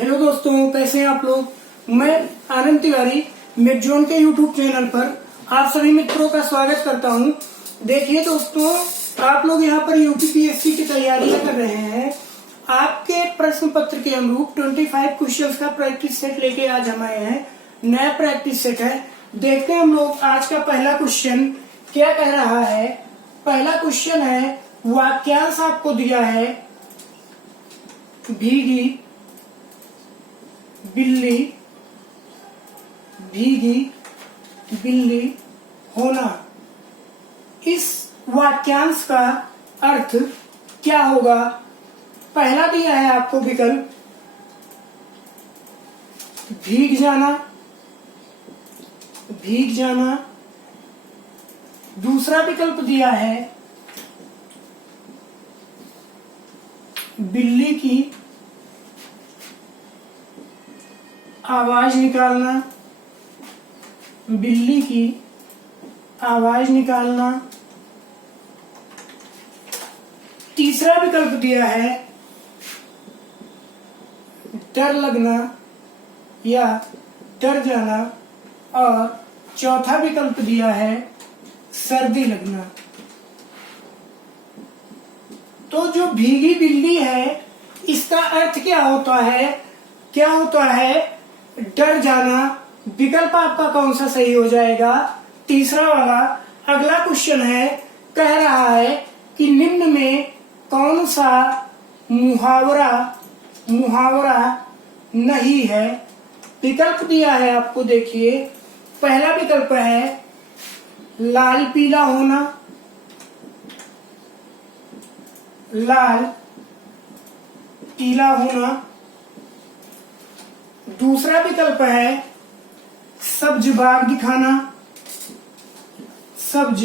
Hello दोस्तों, कैसे हैं आप लोग। मैं आनंद तिवारी मेकजोन के यूट्यूब चैनल पर आप सभी मित्रों का स्वागत करता हूं। देखिए दोस्तों, आप लोग यहां पर यूपीपीएससी की तैयारियां कर रहे हैं। आपके प्रश्न पत्र के अनुरूप 25 क्वेश्चंस का प्रैक्टिस सेट लेके आज हम आए हैं। नया प्रैक्टिस सेट है। देखते हैं हम लोग आज का पहला क्वेश्चन क्या कह रहा है। पहला क्वेश्चन है, वाक्यांश आपको दिया है, भीगी बिल्ली, भीगी बिल्ली होना। इस वाक्यांश का अर्थ क्या होगा। पहला दिया है आपको विकल्प भीग जाना, भीग जाना। दूसरा विकल्प दिया है बिल्ली की आवाज निकालना, बिल्ली की आवाज निकालना। तीसरा विकल्प दिया है डर लगना या डर जाना। और चौथा विकल्प दिया है सर्दी लगना। तो जो भीगी बिल्ली है, इसका अर्थ क्या होता है, क्या होता है, डर जाना। विकल्प आपका कौन सा सही हो जाएगा, तीसरा वाला। अगला क्वेश्चन है, कह रहा है कि निम्न में कौन सा मुहावरा नहीं है। विकल्प दिया है आपको, देखिए। पहला विकल्प है लाल पीला होना, लाल पीला होना। दूसरा विकल्प है सब्ज बाग दिखाना, सब्ज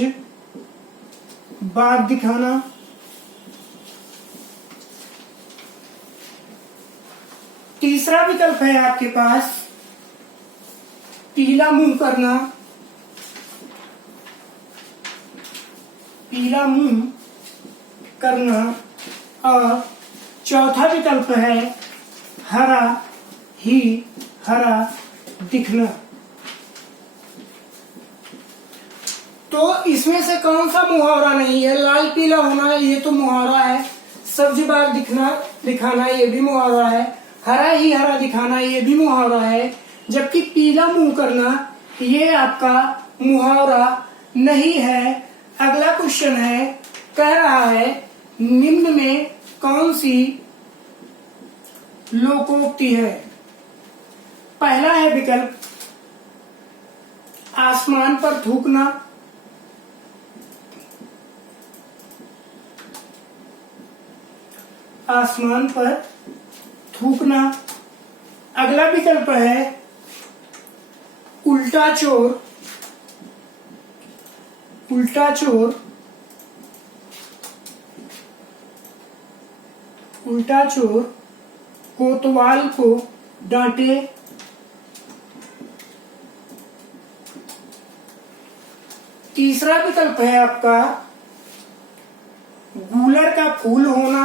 बाग दिखाना। तीसरा विकल्प है आपके पास पीला मुंह करना, पीला मुंह करना। और चौथा विकल्प है हरा ही हरा दिखना। तो इसमें से कौन सा मुहावरा नहीं है। लाल पीला होना, ये तो मुहावरा है। सब्ज बाग दिखाना, ये भी मुहावरा है। हरा ही हरा दिखाना, ये भी मुहावरा है। जबकि पीला मुंह करना, ये आपका मुहावरा नहीं है। अगला क्वेश्चन है, कह रहा है निम्न में कौन सी लोकोक्ति है। पहला है विकल्प आसमान पर थूकना, आसमान पर थूकना। अगला विकल्प है उल्टा चोर, उल्टा चोर, उल्टा चोर कोतवाल को डांटे। तीसरा विकल्प है आपका गूलर का फूल होना,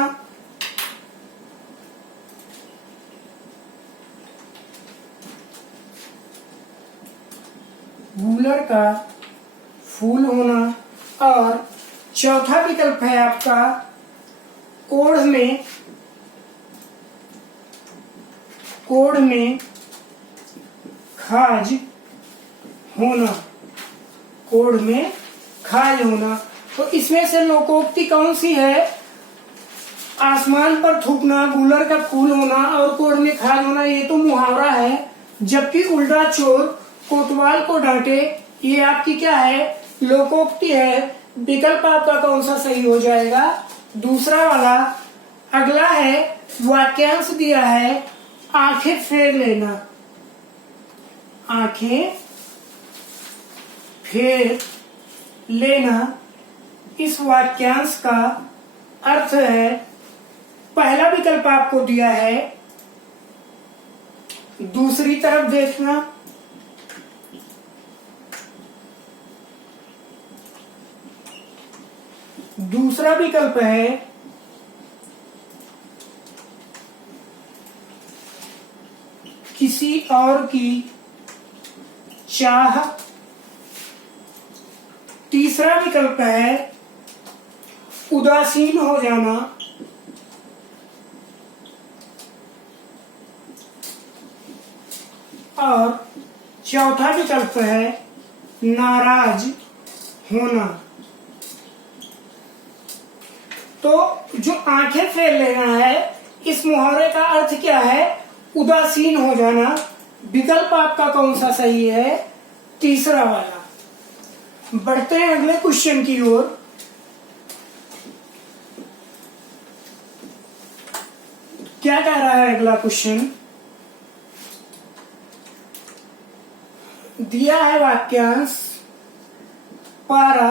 गूलर का फूल होना। और चौथा विकल्प है आपका कोढ़ में खाज होना, कोढ़ में खाज होना। तो इसमें से लोकोक्ति कौन सी है। आसमान पर थूकना, गूलर का फूल होना और कोढ़ में खाज होना, ये तो मुहावरा है। जबकि उल्टा चोर कोतवाल को डांटे, ये आपकी क्या है, लोकोक्ति है। विकल्प आपका कौन सा सही हो जाएगा, दूसरा वाला। अगला है वाक्यांश दिया है आंखें फेर लेना, आंखें फेर लेना। इस वाक्यांश का अर्थ है, पहला विकल्प आपको दिया है दूसरी तरफ देखना, दूसरा विकल्प है किसी और की चाह। तीसरा विकल्प है उदासीन हो जाना। और चौथा विकल्प है नाराज होना। तो जो आंखें फेर लेना है, इस मुहावरे का अर्थ क्या है? उदासीन हो जाना। विकल्प आपका कौन सा सही है? तीसरा वाला। बढ़ते हैं अगले क्वेश्चन की ओर। क्या कह रहा है अगला क्वेश्चन? दिया है वाक्यांश पारा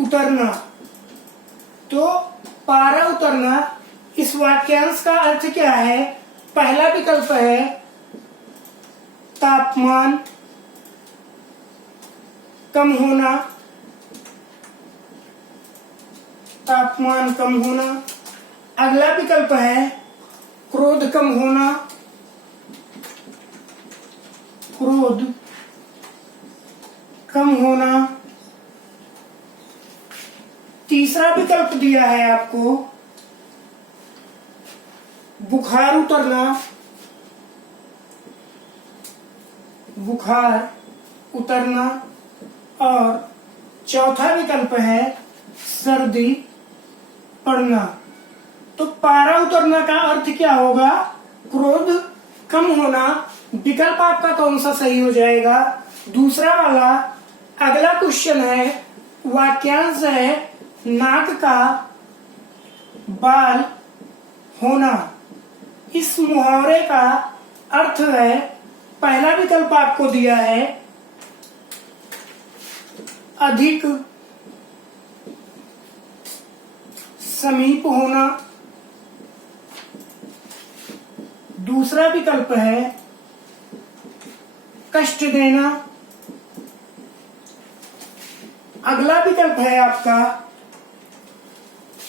उतरना। तो पारा उतरना, इस वाक्यांश का अर्थ क्या है? पहला विकल्प है तापमान कम होना। तापमान कम होना। अगला विकल्प है क्रोध कम होना। क्रोध कम होना। तीसरा विकल्प दिया है आपको बुखार उतरना। बुखार उतरना। और चौथा विकल्प है सर्दी पड़ना। तो पारा उतरना का अर्थ क्या होगा? क्रोध कम होना। विकल्प आपका कौन सा सही हो जाएगा? दूसरा वाला। अगला क्वेश्चन है, वाक्यांश है नाक का बाल होना। इस मुहावरे का अर्थ है, पहला विकल्प आपको दिया है अधिक समीप होना। दूसरा विकल्प है कष्ट देना। अगला विकल्प है आपका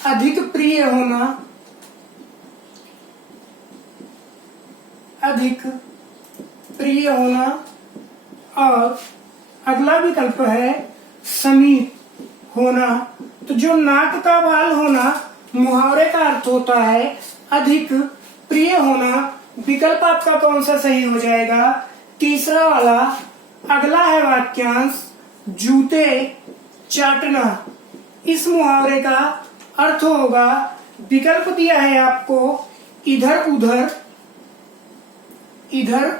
अधिक प्रिय होना। अधिक प्रिय होना। और अगला विकल्प है समीप होना। तो जो नाक का बाल होना, मुहावरे का अर्थ होता है अधिक प्रिय होना। विकल्प आपका कौन सा सही हो जाएगा? तीसरा वाला। अगला है वाक्यांश जूते चाटना। इस मुहावरे का अर्थ होगा, विकल्प दिया है आपको इधर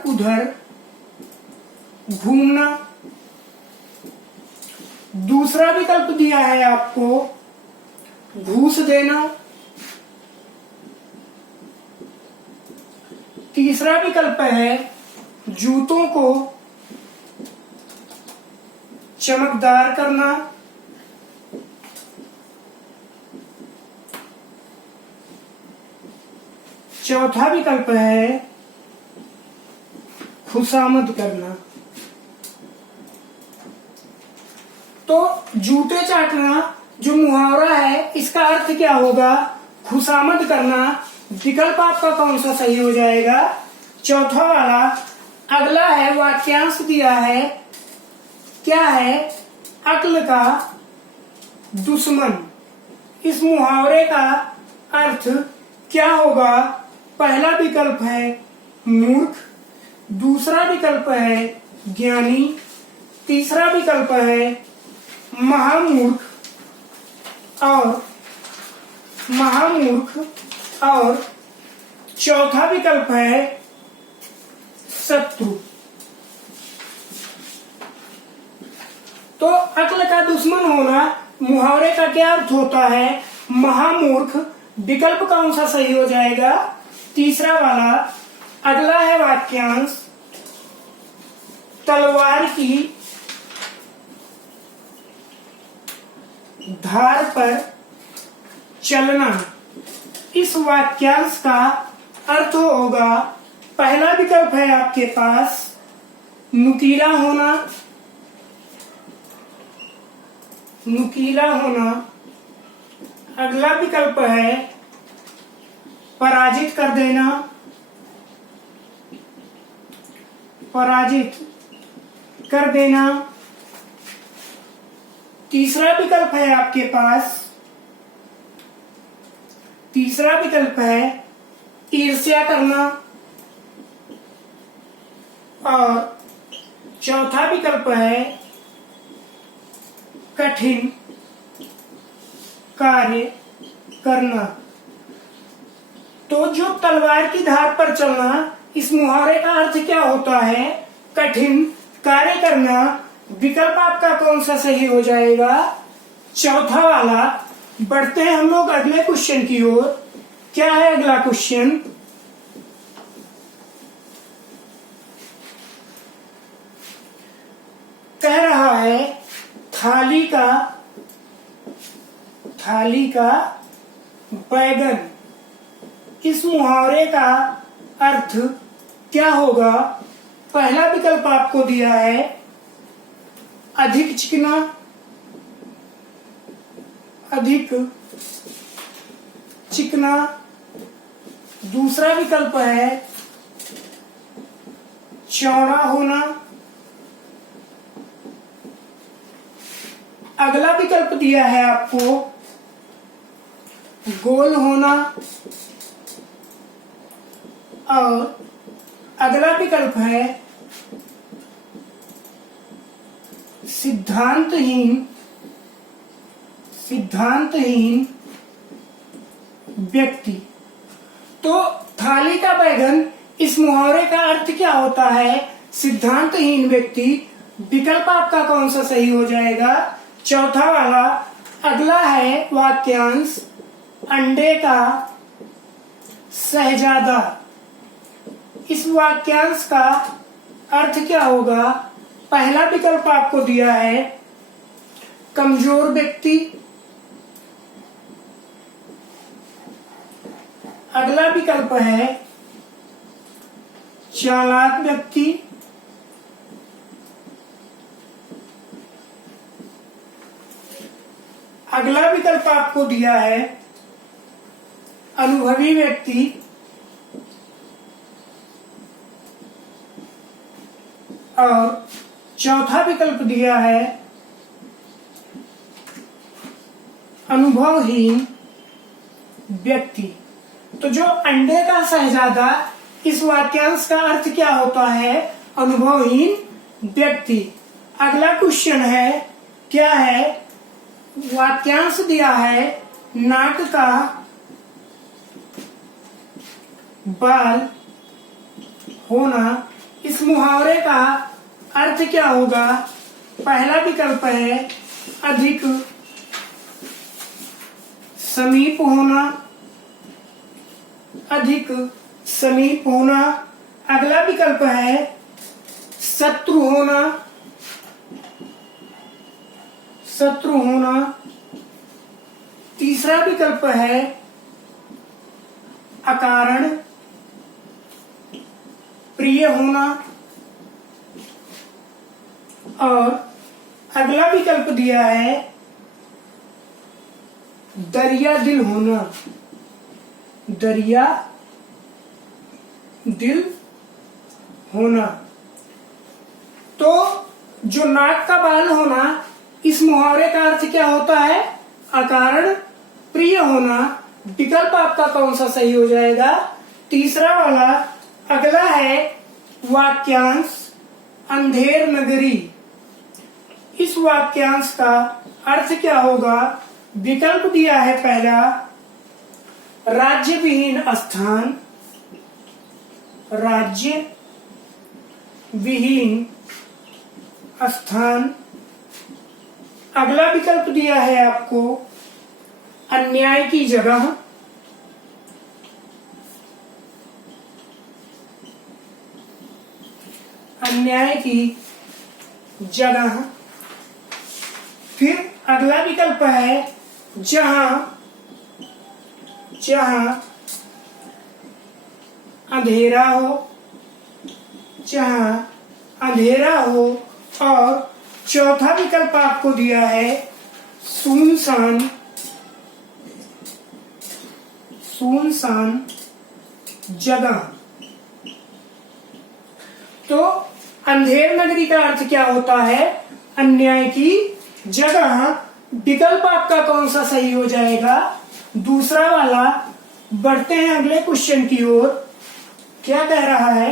उधर घूमना। दूसरा विकल्प दिया है आपको घूस देना। तीसरा विकल्प है जूतों को चमकदार करना। चौथा विकल्प है खुशामद करना। तो जूते चाटना जो मुहावरा है, इसका अर्थ क्या होगा? खुशामद करना। विकल्प आपका कौन सा सही हो जाएगा? चौथा वाला। अगला है वाक्यांश दिया है, क्या है? अक्ल का दुश्मन। इस मुहावरे का अर्थ क्या होगा? पहला विकल्प है मूर्ख। दूसरा विकल्प है ज्ञानी। तीसरा विकल्प है महामूर्ख। और चौथा विकल्प है शत्रु। तो अक्ल का दुश्मन होना, मुहावरे का क्या अर्थ होता है? महामूर्ख। विकल्प कौन सा सही हो जाएगा? तीसरा वाला। अगला है वाक्यांश तलवार की धार पर चलना। इस वाक्यांश का अर्थ होगा, पहला विकल्प है आपके पास नुकीला होना। नुकीला होना। अगला विकल्प है पराजित कर देना। पराजित कर देना। तीसरा विकल्प है आपके पास, तीसरा विकल्प है ईर्ष्या करना। और चौथा विकल्प है कठिन कार्य करना। तो जो तलवार की धार पर चलना, इस मुहावरे का अर्थ क्या होता है? कठिन कार्य करना। विकल्प आपका कौन सा सही हो जाएगा? चौथा वाला। बढ़ते हैं हम लोग अगले क्वेश्चन की ओर। क्या है अगला क्वेश्चन? कह रहा है थाली का बैगन। इस मुहावरे का अर्थ क्या होगा? पहला विकल्प आपको दिया है अधिक चिकना, अधिक चिकना। दूसरा विकल्प है चौड़ा होना। अगला विकल्प दिया है आपको गोल होना। और अगला विकल्प है सिद्धांतहीन व्यक्ति। तो थाली का बैगन, इस मुहावरे का अर्थ क्या होता है? सिद्धांतहीन व्यक्ति। विकल्प आपका कौन सा सही हो जाएगा? चौथा वाला। अगला है वाक्यांश अंडे का शहजादा। इस वाक्यांश का अर्थ क्या होगा? पहला विकल्प आपको दिया है कमजोर व्यक्ति। अगला विकल्प है चालाक व्यक्ति। अगला विकल्प आपको दिया है अनुभवी व्यक्ति। और चौथा विकल्प दिया है अनुभवहीन व्यक्ति। तो जो अंडे का शहजादा, इस वाक्यांश का अर्थ क्या होता है? अनुभवहीन व्यक्ति। अगला क्वेश्चन है, क्या है? वाक्यांश दिया है नाक का बाल होना। इस मुहावरे का अर्थ क्या होगा? पहला विकल्प है अधिक समीप होना, अधिक समीप होना। अगला विकल्प है शत्रु होना, शत्रु होना। तीसरा विकल्प है अकारण प्रिय होना। और अगला विकल्प दिया है दरिया दिल होना, दरिया दिल होना। तो जो नाक का बाल होना, इस मुहावरे का अर्थ क्या होता है? अकारण प्रिय होना। विकल्प आपका कौन सा सही हो जाएगा? तीसरा वाला। अगला है वाक्यांश अंधेर नगरी। इस वाक्यांश का अर्थ क्या होगा? विकल्प दिया है पहला राज्य विहीन स्थान, राज्य विहीन स्थान। अगला विकल्प दिया है आपको अन्याय की जगह, अन्याय की जगह। फिर अगला विकल्प है जहां अंधेरा हो, जहां अंधेरा हो। और चौथा विकल्प आपको दिया है सुनसान जगह। तो अंधेर नगरी का अर्थ क्या होता है? अन्याय की जगह। विकल्प आपका कौन सा सही हो जाएगा? दूसरा वाला। बढ़ते हैं अगले क्वेश्चन की ओर। क्या कह रहा है?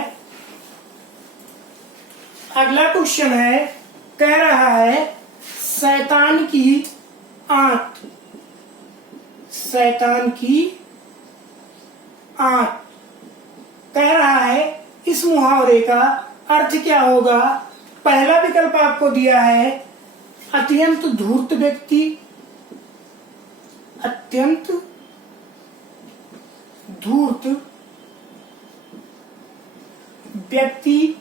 अगला क्वेश्चन है, कह रहा है शैतान की आंत। शैतान की आंत कह रहा है, इस मुहावरे का अर्थ क्या होगा? पहला विकल्प आपको दिया है अत्यंत धूर्त व्यक्ति। अत्यंत धूर्त व्यक्ति।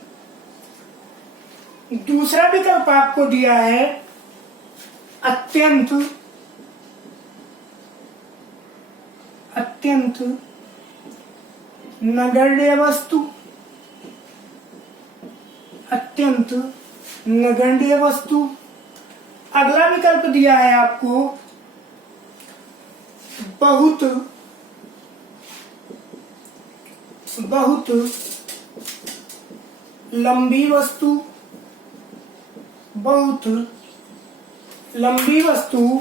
दूसरा विकल्प आपको दिया है अत्यंत नगण्य वस्तु। अत्यंत नगण्य वस्तु। अगला विकल्प दिया है आपको बहुत लंबी वस्तु। बहुत लंबी वस्तु।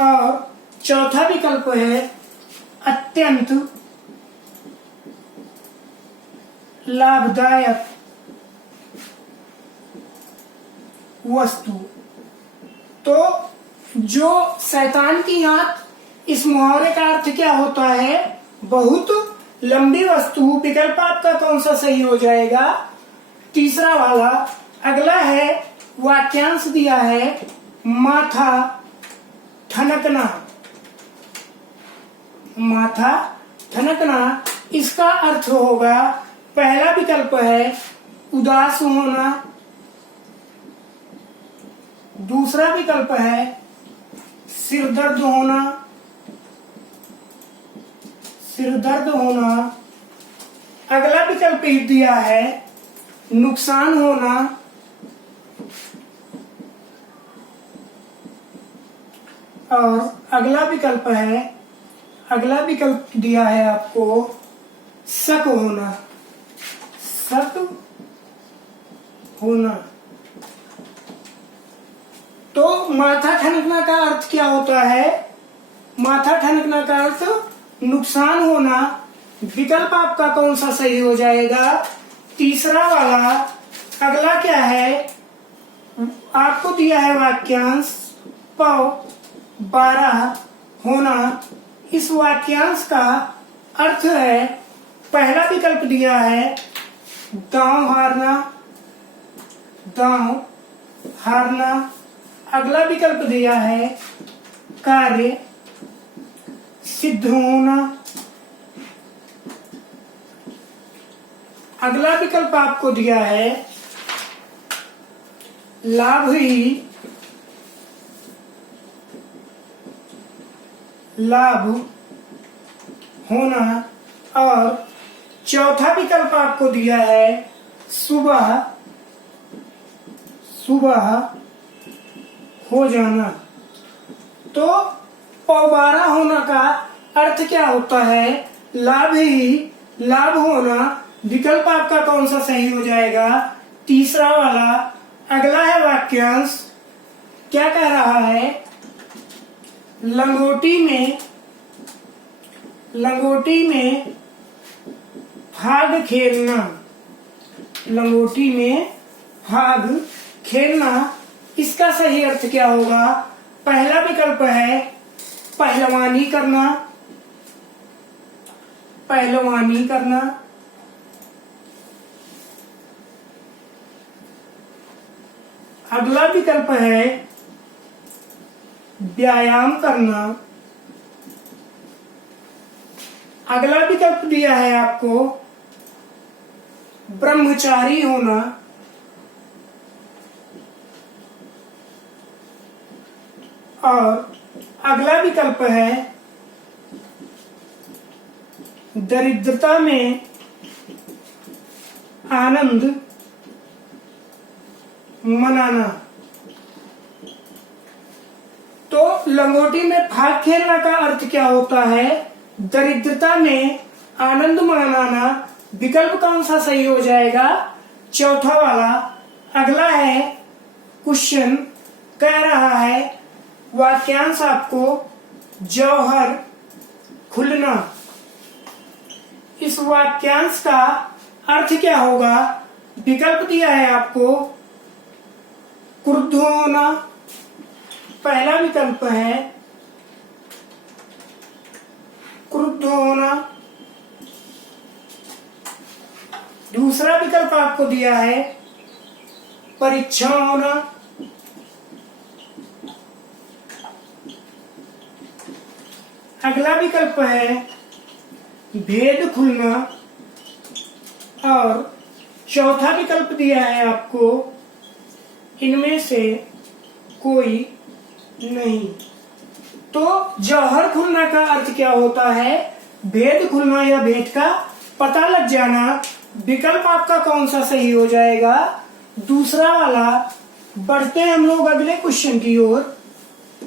और चौथा विकल्प है अत्यंत लाभदायक वस्तु। तो जो शैतान की आंत, इस मुहावरे का अर्थ क्या होता है? बहुत लंबी वस्तु। विकल्प आपका कौन सा सही हो जाएगा? तीसरा वाला। अगला है वाक्यांश दिया है माथा ठनकना। माथा ठनकना, इसका अर्थ होगा, पहला विकल्प है उदास होना। दूसरा विकल्प है सिर दर्द होना। सिर दर्द होना। अगला विकल्प दिया है नुकसान होना। और अगला विकल्प दिया है आपको शक होना। शक होना। तो माथा ठनकना का अर्थ क्या होता है? माथा ठनकना का अर्थ नुकसान होना। विकल्प आपका कौन सा सही हो जाएगा? तीसरा वाला। अगला क्या है? आपको दिया है वाक्यांश पौ 12 होना। इस वाक्यांश का अर्थ है, पहला विकल्प दिया है दांव हारना। दांव हारना। अगला विकल्प दिया है कार्य सिद्ध होना। अगला विकल्प आपको दिया है लाभ ही लाभ होना। और चौथा विकल्प आपको दिया है सुबह हो जाना। तो पौबारा होना का अर्थ क्या होता है? लाभ ही लाभ होना। विकल्प आपका कौन सा सही हो जाएगा? तीसरा वाला। अगला है वाक्यांश। क्या कह रहा है? लंगोटी में भाग खेलना। लंगोटी में भाग खेलना, इसका सही अर्थ क्या होगा? पहला विकल्प है पहलवानी करना। पहलवानी करना। अगला विकल्प है व्यायाम करना। अगला विकल्प दिया है आपको ब्रह्मचारी होना। और अगला विकल्प है दरिद्रता में आनंद मनाना। तो लंगोटी में भाग खेलना का अर्थ क्या होता है? दरिद्रता में आनंद मनाना। विकल्प कौन सा सही हो जाएगा? चौथा वाला। अगला है क्वेश्चन, कह रहा है वाक्यांश आपको जौहर खुलना। इस वाक्यांश का अर्थ क्या होगा? विकल्प दिया है आपको क्रुद्ध होना, पहला विकल्प है क्रुद्ध होना, दूसरा विकल्प आपको दिया है परीक्षा होना, अगला विकल्प है भेद खुलना और चौथा विकल्प दिया है आपको इनमें से कोई नहीं। तो जौहर खुलना का अर्थ क्या होता है? भेद खुलना या भेद का पता लग जाना। विकल्प आपका कौन सा सही हो जाएगा? दूसरा वाला। बढ़ते हैं हम लोग अगले क्वेश्चन की ओर।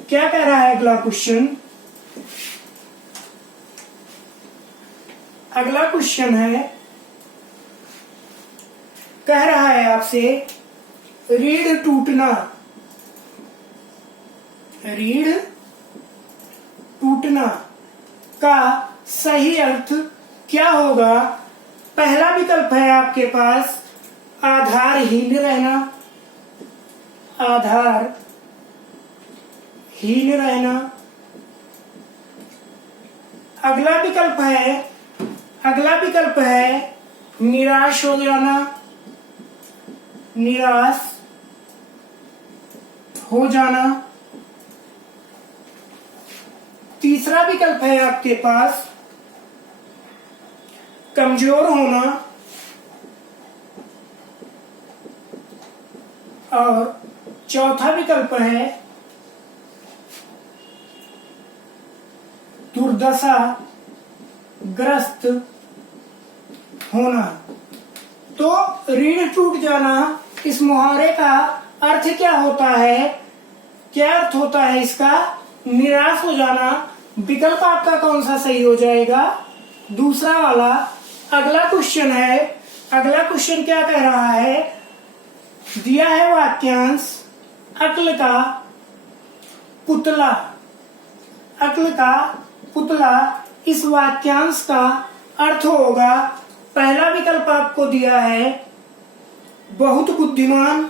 क्या कह रहा है अगला क्वेश्चन? अगला क्वेश्चन है, कह रहा है आपसे रीढ़ टूटना। रीढ़ टूटना का सही अर्थ क्या होगा? पहला विकल्प है आपके पास आधारहीन रहना, आधारहीन रहना। अगला विकल्प है निराश हो जाना, निराश हो जाना। तीसरा विकल्प है आपके पास कमजोर होना और चौथा विकल्प है दुर्दशा ग्रस्त होना। तो रीढ़ टूट जाना, इस मुहावरे का अर्थ क्या होता है? क्या अर्थ होता है इसका? निराश हो जाना। विकल्प आपका कौन सा सही हो जाएगा? दूसरा वाला। अगला क्वेश्चन है, अगला क्वेश्चन क्या कह रहा है? दिया है वाक्यांश अक्ल का पुतला। अक्ल का पुतला, इस वाक्यांश का अर्थ होगा, पहला विकल्प आपको दिया है बहुत बुद्धिमान,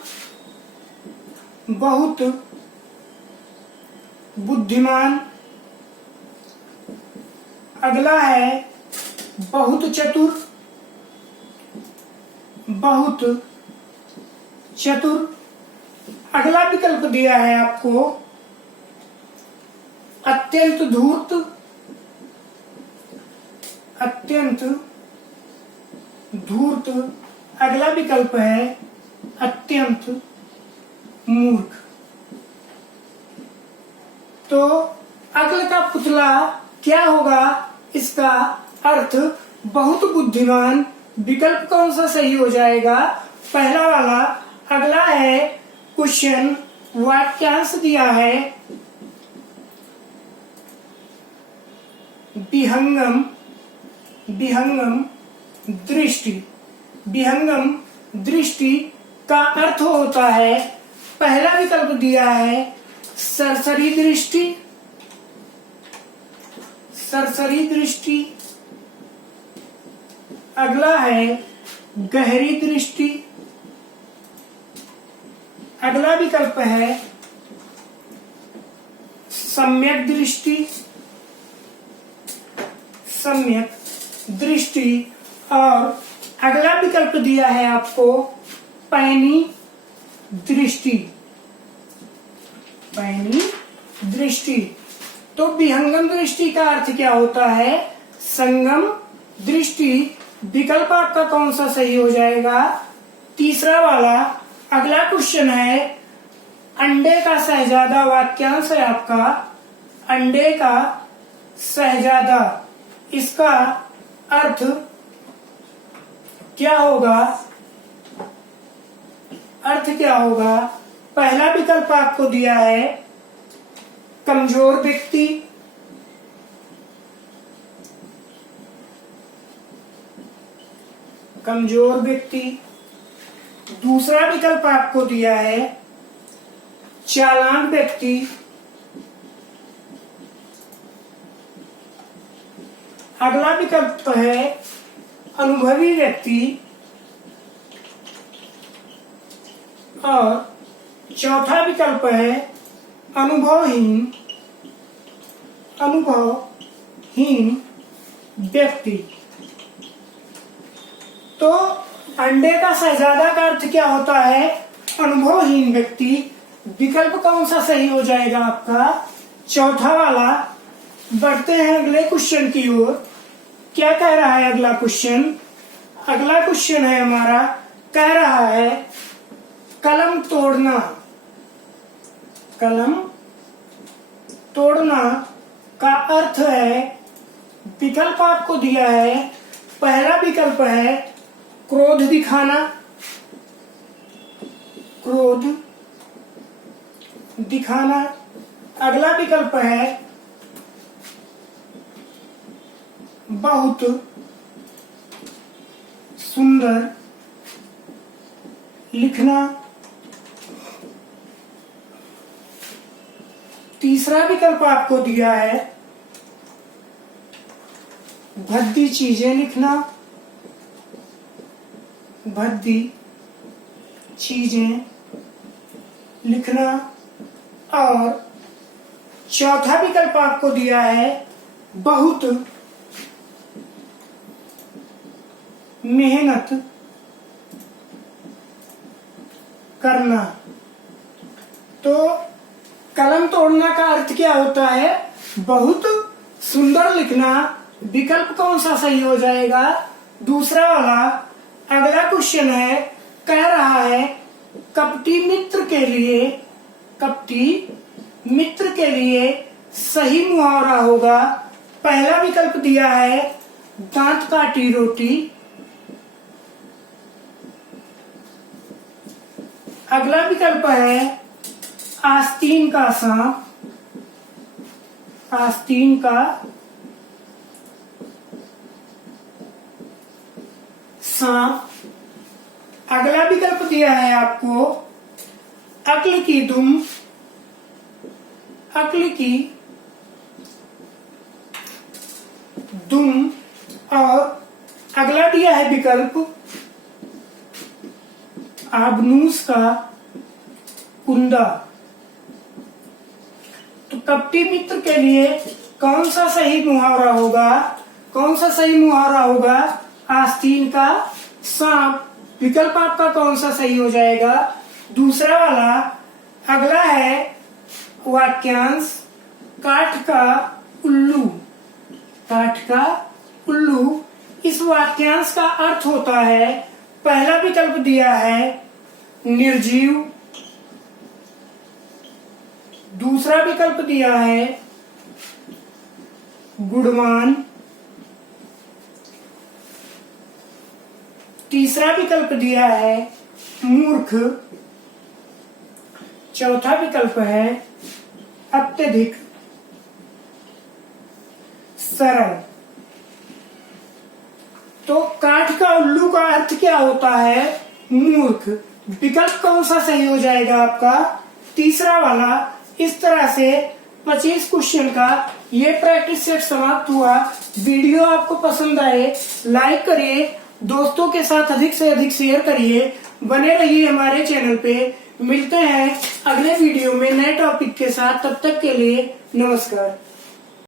बहुत बुद्धिमान। अगला है बहुत चतुर, बहुत चतुर। अगला विकल्प दिया है आपको अत्यंत धूर्त, अत्यंत धूर्त। अगला विकल्प है अत्यंत मूर्ख। तो अक्ल का पुतला क्या होगा? इसका अर्थ बहुत बुद्धिमान। विकल्प कौन सा सही हो जाएगा? पहला वाला। अगला है क्वेश्चन, वाक्यांश दिया है विहंगम, विहंगम दृष्टि। विहंगम दृष्टि का अर्थ होता है, पहला विकल्प दिया है सरसरी दृष्टि, सरसरी दृष्टि। अगला है गहरी दृष्टि। अगला विकल्प है सम्यक दृष्टि, सम्यक दृष्टि। और अगला विकल्प दिया है आपको पैनी दृष्टि, पैनी दृष्टि। तो विहंगम दृष्टि का अर्थ क्या होता है? संगम दृष्टि। विकल्प आपका कौन सा सही हो जाएगा? तीसरा वाला। अगला क्वेश्चन है अंडे का शहजादा। वाक्यांश है आपका अंडे का शहजादा। इसका अर्थ क्या होगा? अर्थ क्या होगा? पहला विकल्प आपको दिया है कमजोर व्यक्ति, कमजोर व्यक्ति। दूसरा विकल्प आपको दिया है चालाक व्यक्ति। अगला विकल्प है अनुभवी व्यक्ति और चौथा विकल्प है अनुभवहीन व्यक्ति। तो अंडे का शहजादा का अर्थ क्या होता है? अनुभवहीन व्यक्ति। विकल्प कौन सा सही हो जाएगा आपका? चौथा वाला। बढ़ते हैं अगले क्वेश्चन की ओर। क्या कह रहा है अगला क्वेश्चन? अगला क्वेश्चन है हमारा, कह रहा है कलम तोड़ना। कलम तोड़ना का अर्थ है, विकल्प आपको दिया है। पहला विकल्प है क्रोध दिखाना, क्रोध दिखाना। अगला विकल्प है बहुत सुंदर लिखना। तीसरा विकल्प आपको दिया है भद्दी चीजें लिखना, भद्दी चीजें लिखना। और चौथा विकल्प आपको दिया है बहुत मेहनत करना। तो कलम तोड़ना का अर्थ क्या होता है? बहुत सुंदर लिखना। विकल्प कौन सा सही हो जाएगा? दूसरा वाला। अगला क्वेश्चन है, कह रहा है कपटी मित्र के लिए, कपटी मित्र के लिए सही मुहावरा होगा। पहला विकल्प दिया है दांत काटी रोटी। अगला विकल्प है आस्तीन का सांप, आस्तीन का सांप। अगला विकल्प दिया है आपको अक्ल की दुम, अक्ल की दुम। और अगला दिया है विकल्प आबनूस का कुंदा। तो कपटी मित्र के लिए कौन सा सही मुहावरा होगा? कौन सा सही मुहावरा होगा? आस्तीन का सांप। विकल्प आपका कौन सा सही हो जाएगा? दूसरा वाला। अगला है वाक्यांश काठ का उल्लू, काठ का उल्लू। इस वाक्यांश का अर्थ होता है, पहला विकल्प दिया है निर्जीव, दूसरा विकल्प दिया है गुणवान, तीसरा विकल्प दिया है मूर्ख, चौथा विकल्प है अत्यधिक सरल। तो काठ का उल्लू का अर्थ क्या होता है? मूर्ख। विकल्प कौन सा सही हो जाएगा आपका? तीसरा वाला। इस तरह से 25 क्वेश्चन का ये प्रैक्टिस सेट समाप्त हुआ। वीडियो आपको पसंद आए लाइक करिए, दोस्तों के साथ अधिक से अधिक शेयर करिए, बने रहिए हमारे चैनल पे। मिलते हैं अगले वीडियो में नए टॉपिक के साथ। तब तक के लिए नमस्कार।